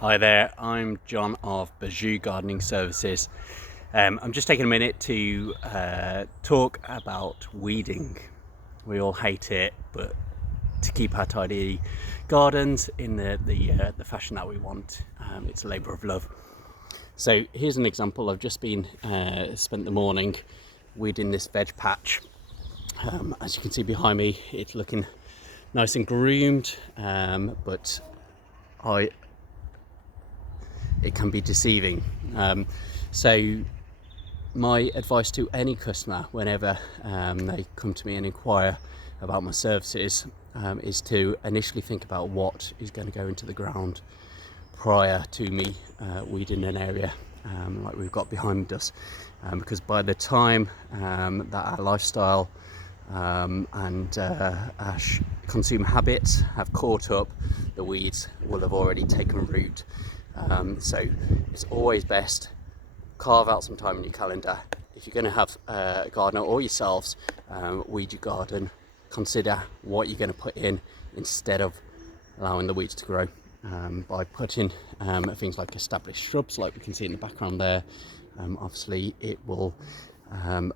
Hi there, I'm John of Basjoo Gardening Services. I'm just taking a minute to talk about weeding. We all hate it, but to keep our tidy gardens in the fashion that we want, it's a labour of love. So here's an example. I've just been spent the morning weeding this veg patch. As you can see behind me, it's looking nice and groomed, but it can be deceiving. So my advice to any customer whenever they come to me and inquire about my services is to initially think about what is going to go into the ground prior to me weeding an area like we've got behind us, because by the time that our lifestyle and our consumer habits have caught up, the weeds will have already taken root. So it's always best carve out some time in your calendar. If you're going to have a gardener or yourselves weed your garden, consider what you're going to put in instead of allowing the weeds to grow. By putting things like established shrubs, like we can see in the background there, obviously it will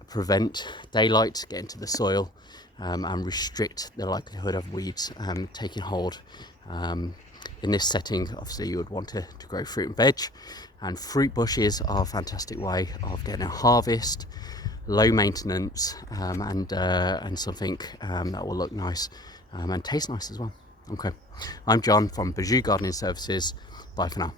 prevent daylight getting to the soil and restrict the likelihood of weeds taking hold. In this setting, obviously you would want to grow fruit and veg, and fruit bushes are a fantastic way of getting a harvest, low maintenance, and something that will look nice and taste nice as well. Okay, I'm John from Basjoo Gardening Services. Bye for now.